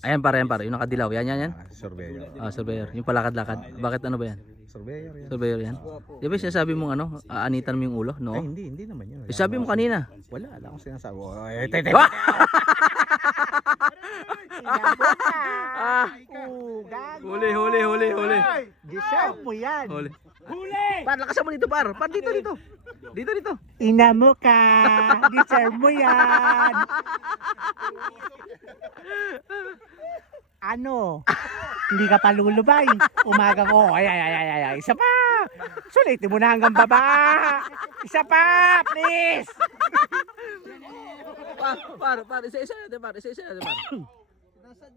Ayan pare, yung nakadilaw. Yan. Surveyor. Surveyor. Yung palakad-lakad. Bakit ano ba yan? Surveyor yan. Surveyor yan. Di ba sinasabi mong ano, aanitan mo yung ulo, no? Ay, hindi naman yun. Sabi mo kanina. Wala akong sinasabi. Huli. Deserve mo yan. Huli. Par, lakasan mo dito, par. Par, dito. Dito. Ina mo ka. Deserve mo yan. Ano? Hindi ka pa lulubay. Umaga ko. Ay. Isa pa. Sulitin mo na hanggang baba. Isa pa, please. Par, isa natin, par.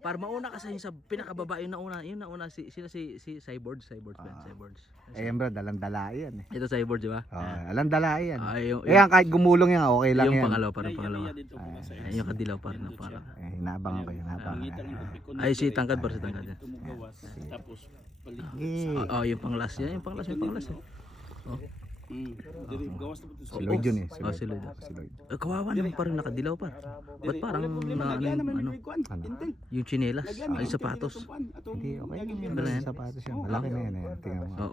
Par, mauna ka sa pinakababa, yun nauna si Cyborg ba yan? Cyborg. Ayan bro, dalang-dala yan. Ito Cyborg, di ba? Alang-dala yan. Yung Kaya kahit gumulong yan, okay lang yung yan. pangalawa, parang pangalawa. Ay, yung kadilaw, parang. Hinaabangan ko yun. Ay, si Tangkad, par, si Tangkad yan. Yung panglas yan, yung panglas. Oh. Si Lloyd yun eh. Si Lloyd. Kawawa naman parang nakadilaw pa. Ba't parang yung tsinelas, ay sapatos. Hindi, okay lang yan. Wala yan? Sapatos yan. Malaki na yan. Tingnan mo.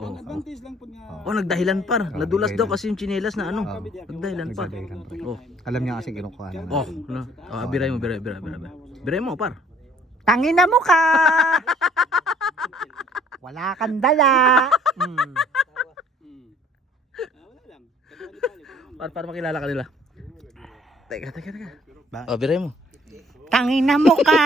Oo. Nagdahilan par. Nadulas daw kasi yung tsinelas na ano. Nagdahilan par. Alam niya kasi kinukuha na. Biray mo. Biray mo par. Tangina mo ka. Wala kang dala. Para makilala ka nila. Teka. Biray mo. Tangina mo ka.